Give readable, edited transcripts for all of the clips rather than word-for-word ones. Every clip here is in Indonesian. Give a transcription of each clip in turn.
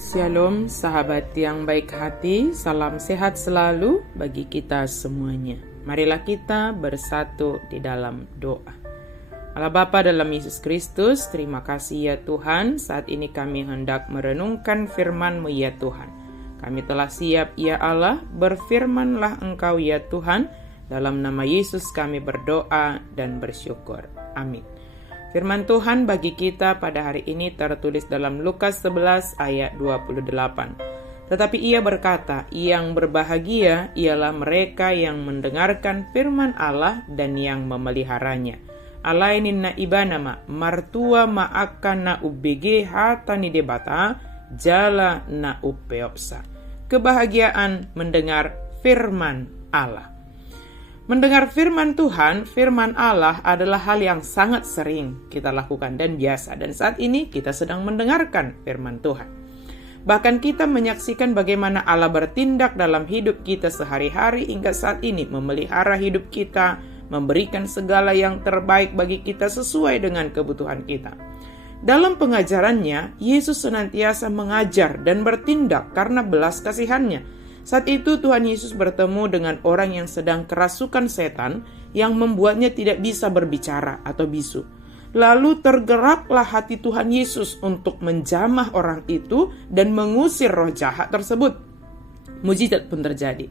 Shalom sahabat yang baik hati, salam sehat selalu bagi kita semuanya. Marilah kita bersatu di dalam doa. Allah Bapa dalam Yesus Kristus, terima kasih ya Tuhan, saat ini kami hendak merenungkan firman-Mu ya Tuhan. Kami telah siap ya Allah, berfirmanlah Engkau ya Tuhan, dalam nama Yesus kami berdoa dan bersyukur. Amin. Firman Tuhan bagi kita pada hari ini tertulis dalam Lukas 11 ayat 28. Tetapi ia berkata, yang berbahagia ialah mereka yang mendengarkan firman Allah dan yang memeliharanya. Alainin na ibanama, martua ma'akan na ubege hatani debata, jala na upeopsa. Kebahagiaan mendengar firman Allah. Mendengar firman Tuhan, firman Allah adalah hal yang sangat sering kita lakukan dan biasa. Dan saat ini kita sedang mendengarkan firman Tuhan. Bahkan kita menyaksikan bagaimana Allah bertindak dalam hidup kita sehari-hari hingga saat ini. Memelihara hidup kita, memberikan segala yang terbaik bagi kita sesuai dengan kebutuhan kita. Dalam pengajarannya, Yesus senantiasa mengajar dan bertindak karena belas kasihan-Nya. Saat itu Tuhan Yesus bertemu dengan orang yang sedang kerasukan setan yang membuatnya tidak bisa berbicara atau bisu. Lalu tergeraklah hati Tuhan Yesus untuk menjamah orang itu dan mengusir roh jahat tersebut. Mujizat pun terjadi.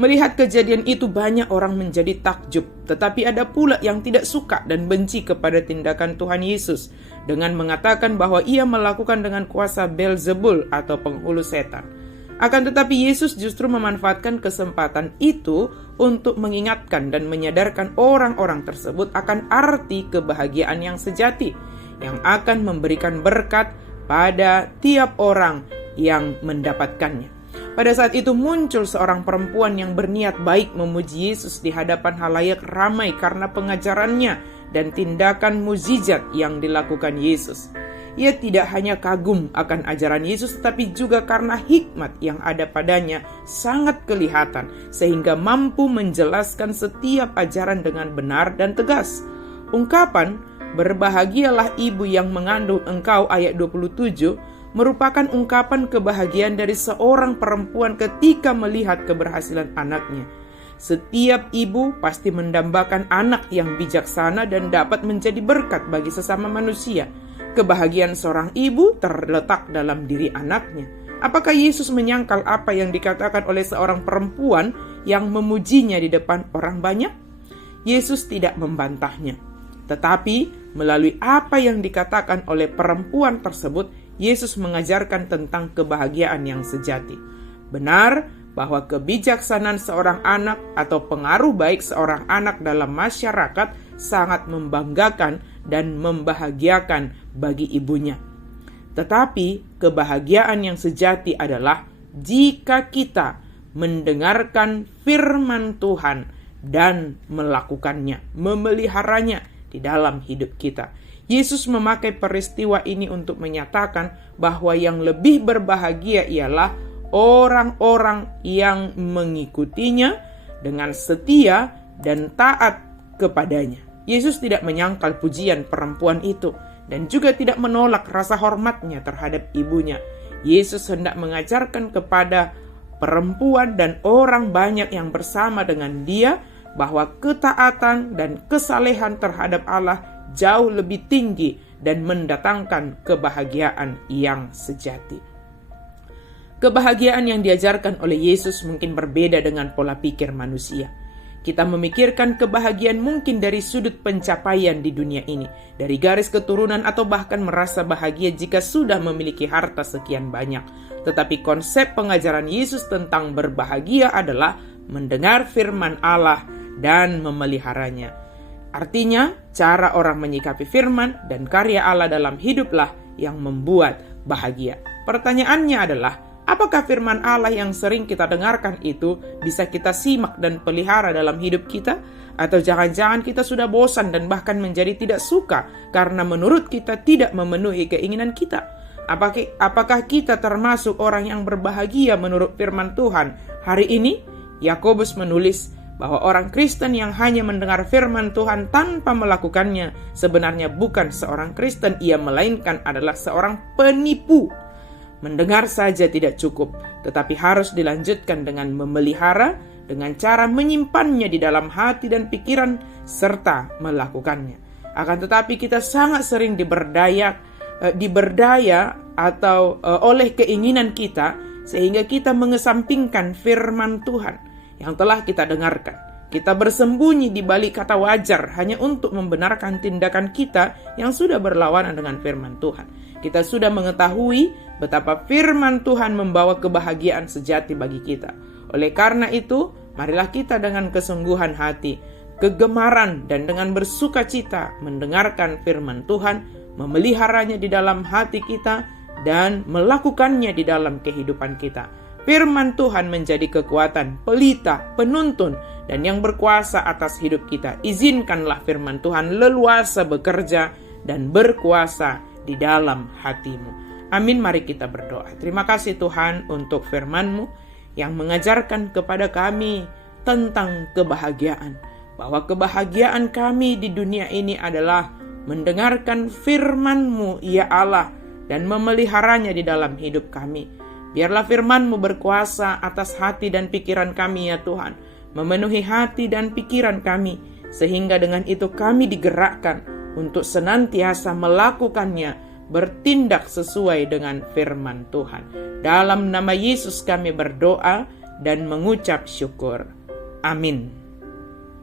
Melihat kejadian itu banyak orang menjadi takjub, tetapi ada pula yang tidak suka dan benci kepada tindakan Tuhan Yesus dengan mengatakan bahwa ia melakukan dengan kuasa Beelzebul atau penghulu setan. Akan tetapi Yesus justru memanfaatkan kesempatan itu untuk mengingatkan dan menyadarkan orang-orang tersebut akan arti kebahagiaan yang sejati, yang akan memberikan berkat pada tiap orang yang mendapatkannya. Pada saat itu muncul seorang perempuan yang berniat baik memuji Yesus di hadapan halayak ramai karena pengajarannya dan tindakan mukjizat yang dilakukan Yesus. Ia tidak hanya kagum akan ajaran Yesus, tetapi juga karena hikmat yang ada padanya sangat kelihatan, sehingga mampu menjelaskan setiap ajaran dengan benar dan tegas. Ungkapan, berbahagialah ibu yang mengandung engkau ayat 27, merupakan ungkapan kebahagiaan dari seorang perempuan ketika melihat keberhasilan anaknya. Setiap ibu pasti mendambakan anak yang bijaksana dan dapat menjadi berkat bagi sesama manusia. Kebahagiaan seorang ibu terletak dalam diri anaknya. Apakah Yesus menyangkal apa yang dikatakan oleh seorang perempuan yang memujinya di depan orang banyak? Yesus tidak membantahnya. Tetapi melalui apa yang dikatakan oleh perempuan tersebut, Yesus mengajarkan tentang kebahagiaan yang sejati. Benar bahwa kebijaksanaan seorang anak atau pengaruh baik seorang anak dalam masyarakat sangat membanggakan dan membahagiakan bagi ibunya. Tetapi kebahagiaan yang sejati adalah jika kita mendengarkan firman Tuhan dan melakukannya, memeliharanya di dalam hidup kita. Yesus memakai peristiwa ini untuk menyatakan bahwa yang lebih berbahagia ialah orang-orang yang mengikutinya dengan setia dan taat kepadanya. Yesus tidak menyangkal pujian perempuan itu dan juga tidak menolak rasa hormatnya terhadap ibunya. Yesus hendak mengajarkan kepada perempuan dan orang banyak yang bersama dengan dia bahwa ketaatan dan kesalehan terhadap Allah jauh lebih tinggi dan mendatangkan kebahagiaan yang sejati. Kebahagiaan yang diajarkan oleh Yesus mungkin berbeda dengan pola pikir manusia. Kita memikirkan kebahagiaan mungkin dari sudut pencapaian di dunia ini, dari garis keturunan atau bahkan merasa bahagia jika sudah memiliki harta sekian banyak. Tetapi konsep pengajaran Yesus tentang berbahagia adalah mendengar firman Allah dan memeliharanya. Artinya, cara orang menyikapi firman dan karya Allah dalam hiduplah yang membuat bahagia. Pertanyaannya adalah, apakah firman Allah yang sering kita dengarkan itu bisa kita simak dan pelihara dalam hidup kita? Atau jangan-jangan kita sudah bosan dan bahkan menjadi tidak suka karena menurut kita tidak memenuhi keinginan kita? Apakah kita termasuk orang yang berbahagia menurut firman Tuhan? Hari ini, Yakobus menulis bahwa orang Kristen yang hanya mendengar firman Tuhan tanpa melakukannya sebenarnya bukan seorang Kristen, ia melainkan adalah seorang penipu. Mendengar saja tidak cukup, tetapi harus dilanjutkan dengan memelihara, dengan cara menyimpannya di dalam hati dan pikiran, serta melakukannya. Akan tetapi kita sangat sering diberdaya atau oleh keinginan kita, sehingga kita mengesampingkan firman Tuhan yang telah kita dengarkan. Kita bersembunyi di balik kata wajar hanya untuk membenarkan tindakan kita yang sudah berlawanan dengan firman Tuhan. Kita sudah mengetahui betapa firman Tuhan membawa kebahagiaan sejati bagi kita. Oleh karena itu, marilah kita dengan kesungguhan hati, kegemaran, dan dengan bersuka cita mendengarkan firman Tuhan, memeliharanya di dalam hati kita, dan melakukannya di dalam kehidupan kita. Firman Tuhan menjadi kekuatan, pelita, penuntun, dan yang berkuasa atas hidup kita. Izinkanlah firman Tuhan leluasa bekerja dan berkuasa di dalam hatimu. Amin, mari kita berdoa. Terima kasih Tuhan untuk firman-Mu yang mengajarkan kepada kami tentang kebahagiaan. Bahwa kebahagiaan kami di dunia ini adalah mendengarkan firman-Mu, ya Allah, dan memeliharanya di dalam hidup kami. Biarlah firman-Mu berkuasa atas hati dan pikiran kami, ya Tuhan. Memenuhi hati dan pikiran kami, sehingga dengan itu kami digerakkan untuk senantiasa melakukannya, bertindak sesuai dengan firman Tuhan. Dalam nama Yesus kami berdoa dan mengucap syukur. Amin.